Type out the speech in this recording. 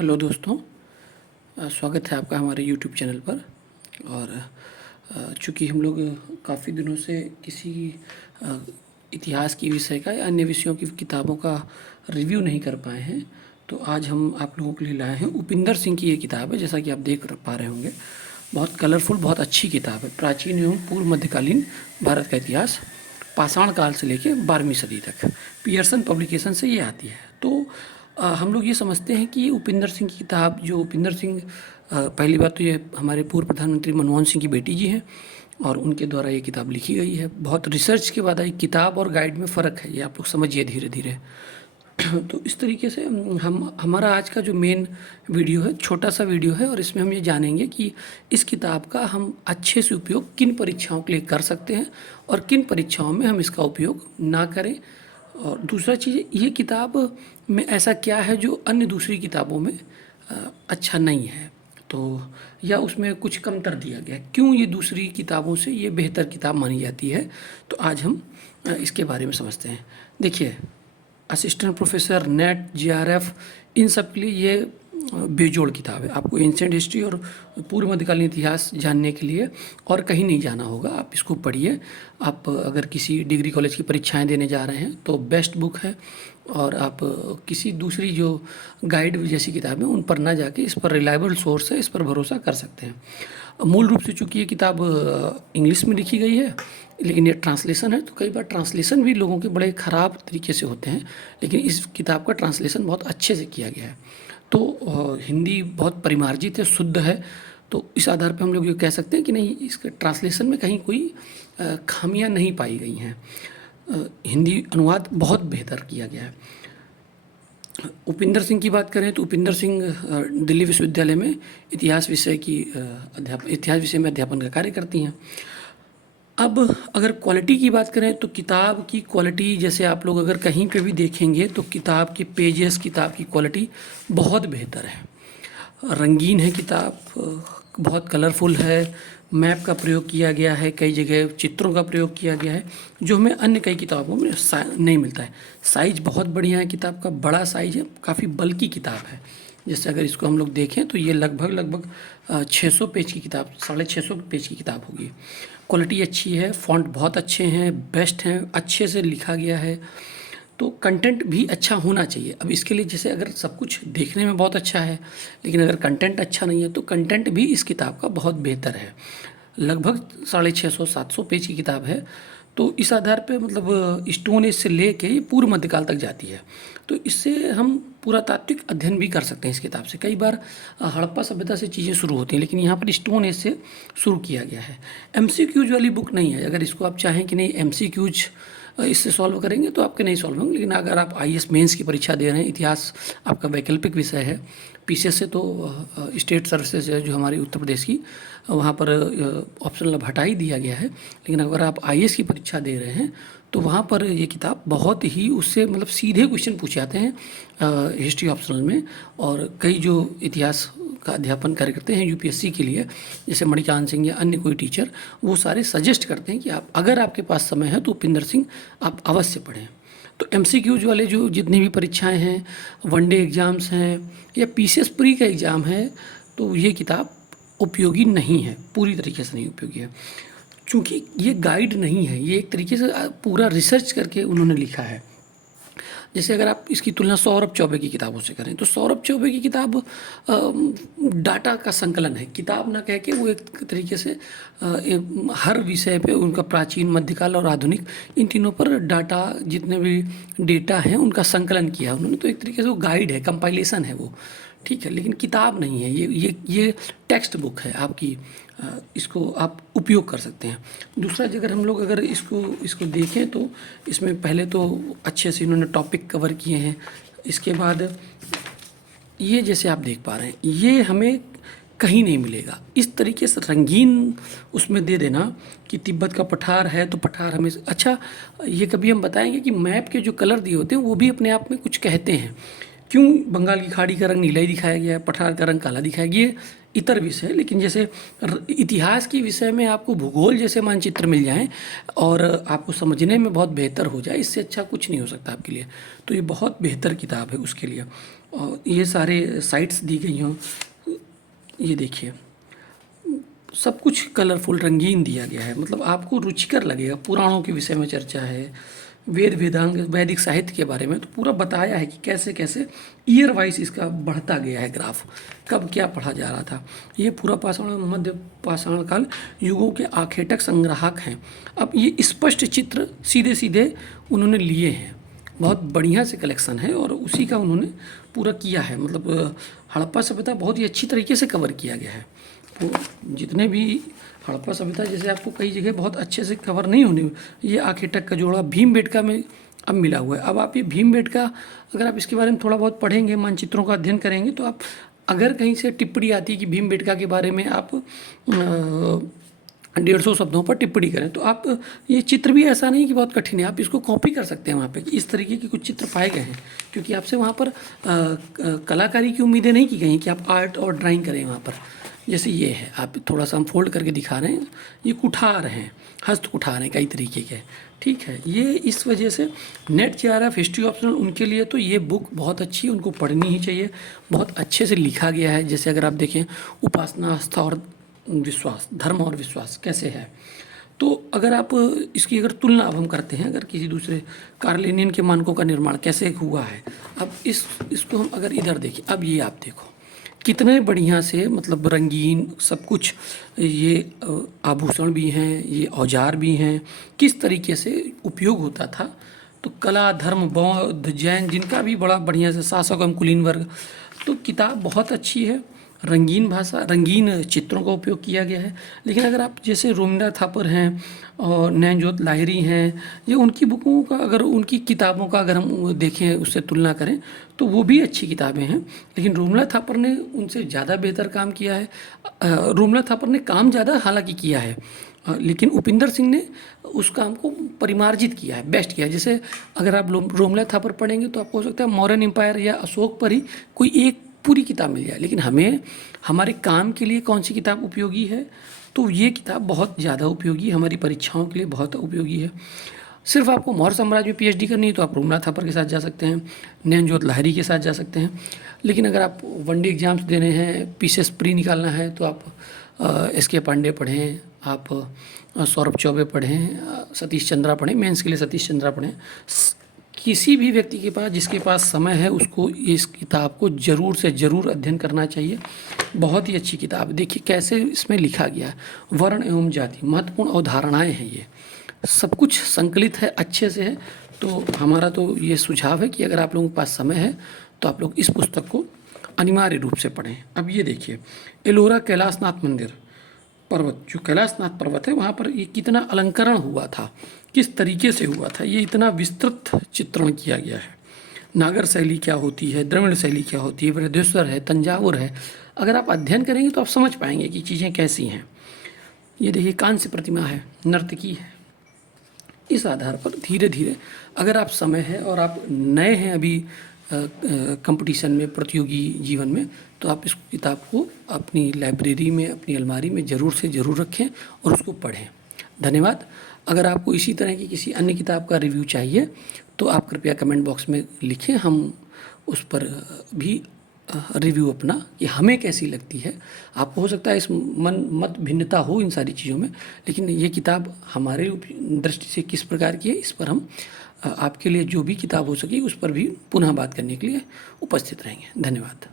Hello दोस्तों। स्वागत है आपका हमारे यूट्यूब चैनल पर। और चूँकि हम लोग काफ़ी दिनों से किसी अ, इतिहास की विषय का या अन्य विषयों की किताबों का रिव्यू नहीं कर पाए हैं, तो आज हम आप लोगों के लिए लाए हैं। उपिंदर सिंह की ये किताब है, जैसा कि आप देख पा रहे होंगे। बहुत कलरफुल, बहुत अच्छी किताब है। प्राचीन एवं पूर्व मध्यकालीन भारत का इतिहास, पाषाण काल से लेकर 12वीं सदी तक, पियर्सन पब्लिकेशन से ये आती है। तो हम लोग ये समझते हैं कि उपिंदर सिंह की किताब, जो उपिंदर सिंह, पहली बात तो ये हमारे पूर्व प्रधानमंत्री मनमोहन सिंह की बेटी जी हैं और उनके द्वारा ये किताब लिखी गई है। बहुत रिसर्च के बाद आई किताब और गाइड में फ़र्क है, ये आप लोग समझिए धीरे धीरे। तो इस तरीके से हम हमारा आज का जो मेन वीडियो है, छोटा सा वीडियो है, और इसमें हम ये जानेंगे कि इस किताब का हम अच्छे से उपयोग किन परीक्षाओं के लिए कर सकते हैं और किन परीक्षाओं में हम इसका उपयोग ना करें। और दूसरा चीज़, ये किताब में ऐसा क्या है जो अन्य दूसरी किताबों में अच्छा नहीं है, तो या उसमें कुछ कमतर दिया गया है, क्यों ये दूसरी किताबों से ये बेहतर किताब मानी जाती है। तो आज हम इसके बारे में समझते हैं। देखिए, असिस्टेंट प्रोफेसर, नेट, जीआरएफ, इन सब के लिए ये बेजोड़ किताब है। आपको एंशिएंट हिस्ट्री और पूर्व मध्यकालीन इतिहास जानने के लिए और कहीं नहीं जाना होगा, आप इसको पढ़िए। आप अगर किसी डिग्री कॉलेज की परीक्षाएं देने जा रहे हैं तो बेस्ट बुक है, और आप किसी दूसरी जो गाइड जैसी किताबें उन पर ना जाके इस पर रिलायबल सोर्स है, इस पर भरोसा कर सकते हैं। मूल रूप से चूँकि ये किताब इंग्लिश में लिखी गई है, लेकिन ये ट्रांसलेशन है, तो कई बार ट्रांसलेशन भी लोगों के बड़े ख़राब तरीके से होते हैं, लेकिन इस किताब का ट्रांसलेशन बहुत अच्छे से किया गया है। तो हिंदी बहुत परिमार्जित है, शुद्ध है। तो इस आधार पर हम लोग ये कह सकते हैं कि नहीं, इसके ट्रांसलेशन में कहीं कोई खामियां नहीं पाई गई हैं। हिंदी अनुवाद बहुत बेहतर किया गया है। उपिंदर सिंह की बात करें तो उपिंदर सिंह दिल्ली विश्वविद्यालय में इतिहास विषय में अध्यापन का कार्य करती हैं। अब अगर क्वालिटी की बात करें तो किताब की क्वालिटी, जैसे आप लोग अगर कहीं पे भी देखेंगे तो किताब के पेजेस, किताब की क्वालिटी बहुत बेहतर है। रंगीन है किताब, बहुत कलरफुल है। मैप का प्रयोग किया गया है, कई जगह चित्रों का प्रयोग किया गया है, जो हमें अन्य कई किताबों में नहीं मिलता है। साइज़ बहुत बढ़िया है, किताब का बड़ा साइज़ है, काफ़ी बल्कि किताब है। जैसे अगर इसको हम लोग देखें तो ये लगभग 600 पेज की किताब, 650 पेज की किताब होगी। क्वालिटी अच्छी है, फ़ॉन्ट बहुत अच्छे हैं, बेस्ट हैं, अच्छे से लिखा गया है। तो कंटेंट भी अच्छा होना चाहिए। अब इसके लिए जैसे अगर सब कुछ देखने में बहुत अच्छा है, लेकिन अगर कंटेंट अच्छा नहीं है तो कंटेंट भी इस किताब का बहुत बेहतर है। लगभग 650-700 पेज की किताब है। तो इस आधार पे मतलब स्टोन एज से लेके ये पूर्व मध्यकाल तक जाती है। तो इससे हम पुरातात्विक अध्ययन भी कर सकते हैं इस किताब से। कई बार हड़प्पा सभ्यता से चीज़ें शुरू होती हैं, लेकिन यहाँ पर स्टोन एज से शुरू किया गया है। एमसीक्यूज वाली बुक नहीं है। अगर इसको आप चाहें कि नहीं एमसीक्यूज इससे सॉल्व करेंगे तो आपके नहीं सॉल्व होंगे, लेकिन अगर आप आईएएस मेंस की परीक्षा दे रहे हैं, इतिहास आपका वैकल्पिक विषय है, पीसीएस से तो स्टेट सर्विसेज है जो हमारी उत्तर प्रदेश की, वहाँ पर ऑप्शनल अब हटा ही दिया गया है। लेकिन अगर आप आईएएस की परीक्षा दे रहे हैं तो वहाँ पर ये किताब बहुत ही, उससे मतलब सीधे क्वेश्चन पूछे जाते हैं हिस्ट्री ऑप्शनल में। और कई जो इतिहास का अध्यापन कार्य करते हैं यूपीएससी के लिए, जैसे मणिकांत सिंह या अन्य कोई टीचर, वो सारे सजेस्ट करते हैं कि आप अगर आपके पास समय है तो उपिंदर सिंह आप अवश्य पढ़ें। तो एमसीक्यूज वाले जो जितनी भी परीक्षाएं हैं, वनडे एग्ज़ाम्स हैं या पीसीएस प्री का एग्ज़ाम है, तो ये किताब उपयोगी नहीं है, पूरी तरीके से नहीं उपयोगी है। चूँकि ये गाइड नहीं है, ये एक तरीके से पूरा रिसर्च करके उन्होंने लिखा है। जैसे अगर आप इसकी तुलना सौरभ चौबे की किताबों से करें तो सौरभ चौबे की किताब डाटा का संकलन है, किताब ना कह के वो एक तरीके से हर विषय पे उनका प्राचीन, मध्यकाल और आधुनिक, इन तीनों पर डाटा, जितने भी डेटा हैं उनका संकलन किया उन्होंने। तो एक तरीके से वो गाइड है, कंपाइलेशन है वो, ठीक है, लेकिन किताब नहीं है। ये टेक्स्ट बुक है आपकी। इसको आप उपयोग कर सकते हैं। दूसरा, अगर हम लोग अगर इसको देखें तो इसमें पहले तो अच्छे से इन्होंने टॉपिक कवर किए हैं। इसके बाद ये जैसे आप देख पा रहे हैं, ये हमें कहीं नहीं मिलेगा। इस तरीके से रंगीन उसमें दे देना कि तिब्बत का पठार है तो पठार हमें अच्छा, ये कभी हम बताएंगे कि मैप के जो कलर दिए होते हैं वो भी अपने आप में कुछ कहते हैं। क्यों बंगाल की खाड़ी का रंग नीला ही दिखाया गया है, पठार का रंग काला दिखाया गया, इतर विषय, लेकिन जैसे इतिहास के विषय में आपको भूगोल जैसे मानचित्र मिल जाएं और आपको समझने में बहुत बेहतर हो जाए, इससे अच्छा कुछ नहीं हो सकता आपके लिए। तो ये बहुत बेहतर किताब है उसके लिए। और ये सारे साइट्स दी गई हों, ये देखिए सब कुछ कलरफुल रंगीन दिया गया है, मतलब आपको रुचिकर लगेगा। पुराणों के विषय में चर्चा है, वेद वेदांग वैदिक साहित्य के बारे में तो पूरा बताया है कि कैसे कैसे ईयर वाइज इसका बढ़ता गया है ग्राफ, कब क्या पढ़ा जा रहा था। ये पूरा पाषाण मध्य पाषाण काल युगों के आखेटक संग्राहक हैं। अब ये स्पष्ट चित्र सीधे सीधे उन्होंने लिए हैं, बहुत बढ़िया से कलेक्शन है और उसी का उन्होंने पूरा किया है। मतलब हड़प्पा सभ्यता बहुत ही अच्छी तरीके से कवर किया गया है। तो जितने भी हड़प्पा सभ्यता जैसे आपको कई जगह बहुत अच्छे से कवर नहीं होने, ये आखेटक का जोड़ा भीमबेटका में अब मिला हुआ है। अब आप ये भीमबेटका अगर आप इसके बारे में थोड़ा बहुत पढ़ेंगे, मानचित्रों का अध्ययन करेंगे, तो आप अगर कहीं से टिप्पणी आती है कि भीमबेटका के बारे में आप 150 शब्दों पर टिप्पणी करें, तो आप ये चित्र भी ऐसा नहीं कि बहुत कठिन है, आप इसको कॉपी कर सकते हैं वहाँ पे। इस तरीके के कुछ चित्र पाए गए हैं, क्योंकि आपसे वहाँ पर कलाकारी की उम्मीदें नहीं की गई कि आप आर्ट और ड्राइंग करें वहाँ पर। जैसे ये है, आप थोड़ा सा हम फोल्ड करके दिखा रहे हैं, ये कुठार हैं, हस्त कुठार हैं कई तरीके के, ठीक है। ये इस वजह से नेट JRF हिस्ट्री ऑप्शनल उनके लिए तो ये बुक बहुत अच्छी है, उनको पढ़नी ही चाहिए। बहुत अच्छे से लिखा गया है। जैसे अगर आप देखें उपासना, आस्था और विश्वास, धर्म और विश्वास कैसे है, तो अगर आप इसकी अगर तुलना अब हम करते हैं अगर किसी दूसरे कार्लिनियन के मानकों का निर्माण कैसे हुआ है, अब इसको हम अगर इधर देखें, अब ये आप देखो कितने बढ़िया से, मतलब रंगीन सब कुछ, ये आभूषण भी हैं, ये औजार भी हैं, किस तरीके से उपयोग होता था। तो कला, धर्म, बौद्ध, जैन, जिनका भी बड़ा बढ़िया से शासक एवं कुलीन वर्ग, तो किताब बहुत अच्छी है। रंगीन भाषा, रंगीन चित्रों का उपयोग किया गया है। लेकिन अगर आप जैसे रोमिंद्र थापर हैं और नैनजोत लाहिरी हैं, ये उनकी बुकों का अगर उनकी किताबों का अगर हम देखें, उससे तुलना करें, तो वो भी अच्छी किताबें हैं। लेकिन रोमिंद्र थापर ने उनसे ज़्यादा बेहतर काम किया है। रोमिंद्र थापर ने काम ज़्यादा हालांकि किया है, लेकिन उपिंदर सिंह ने उस काम को परिमार्जित किया है, बेस्ट किया है। जैसे अगर आप रोमिंद्र थापर पढ़ेंगे तो आपको हो सकता है मौर्यन एम्पायर या अशोक पर ही कोई एक पूरी किताब मिल जाए, लेकिन हमें हमारे काम के लिए कौन सी किताब उपयोगी है, तो ये किताब बहुत ज़्यादा उपयोगी है, हमारी परीक्षाओं के लिए बहुत उपयोगी है। सिर्फ आपको मौर्य साम्राज्य में PhD करनी है तो आप रोमिंद्र थापर के साथ जा सकते हैं, नैनजोत लाहिरी के साथ जा सकते हैं। लेकिन अगर आप वनडे एग्जाम्स देने हैं, PCS प्री निकालना है, तो आप SK पांडे पढ़ें, आप सौरभ चौबे पढ़ें, सतीश चंद्रा पढ़ें, मेंस के लिए सतीश चंद्रा पढ़ें। किसी भी व्यक्ति के पास, जिसके पास समय है, उसको इस किताब को ज़रूर से ज़रूर अध्ययन करना चाहिए। बहुत ही अच्छी किताब है। देखिए कैसे इसमें लिखा गया है, वर्ण एवं जाति, महत्वपूर्ण अवधारणाएं हैं, ये सब कुछ संकलित है, अच्छे से है। तो हमारा तो ये सुझाव है कि अगर आप लोगों के पास समय है तो आप लोग इस पुस्तक को अनिवार्य रूप से पढ़ें। अब ये देखिए, एलोरा कैलाशनाथ मंदिर पर्वत, जो कैलाशनाथ पर्वत है, वहाँ पर ये कितना अलंकरण हुआ था, किस तरीके से हुआ था, ये इतना विस्तृत चित्रण किया गया है। नागर शैली क्या होती है, द्रविड़ शैली क्या होती है, बृहदेश्वर है, तंजावुर है। अगर आप अध्ययन करेंगे तो आप समझ पाएंगे कि चीज़ें कैसी हैं। ये देखिए कांस्य प्रतिमा है, नर्तकी है। इस आधार पर धीरे धीरे अगर आप समय है और आप नए हैं अभी कंपटीशन में, प्रतियोगी जीवन में, तो आप इस किताब को अपनी लाइब्रेरी में, अपनी अलमारी में ज़रूर से ज़रूर रखें और उसको पढ़ें। धन्यवाद। अगर आपको इसी तरह की किसी अन्य किताब का रिव्यू चाहिए तो आप कृपया कमेंट बॉक्स में लिखें, हम उस पर भी रिव्यू अपना कि हमें कैसी लगती है। आपको हो सकता है इस मत भिन्नता हो इन सारी चीज़ों में, लेकिन ये किताब हमारे दृष्टि से किस प्रकार की है, इस पर हम आपके लिए जो भी किताब हो सके उस पर भी पुनः बात करने के लिए उपस्थित रहेंगे। धन्यवाद।